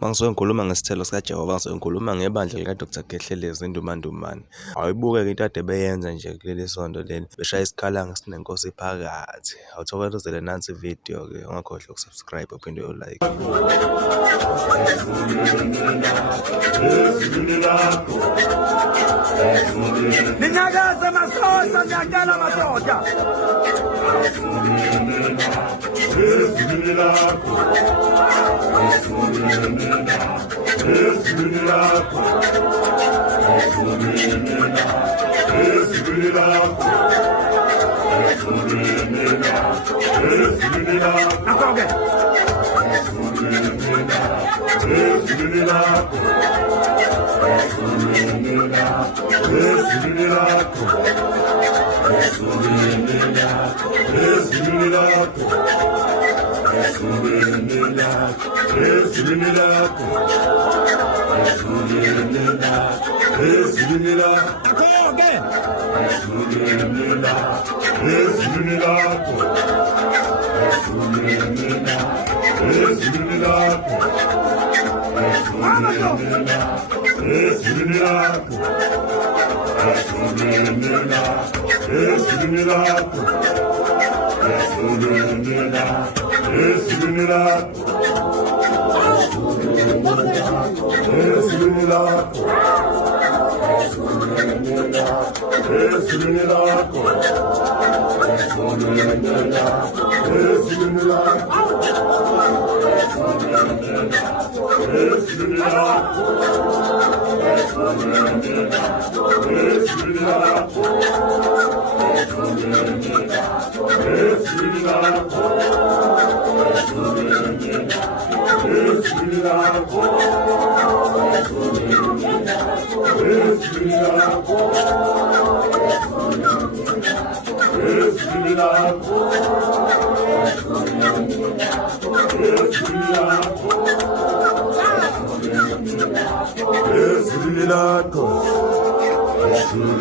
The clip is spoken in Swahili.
Mangisuke ngikhuluma ngesithelo sikaJehova, ngisuke ngikhuluma ngebandla lika-Dr. Gehlelezi iNdumandumane. Awuyibuke-ke into ade beyenza nje kuleli sonto leli, beshaya isikhalanga sineNkosi phakathi. Awuthokozele nansi ividiyo-ke, ungakhohlwa ukusubscribe uphinde u-like. Ninyakaze masosa, ngiyacela madoda.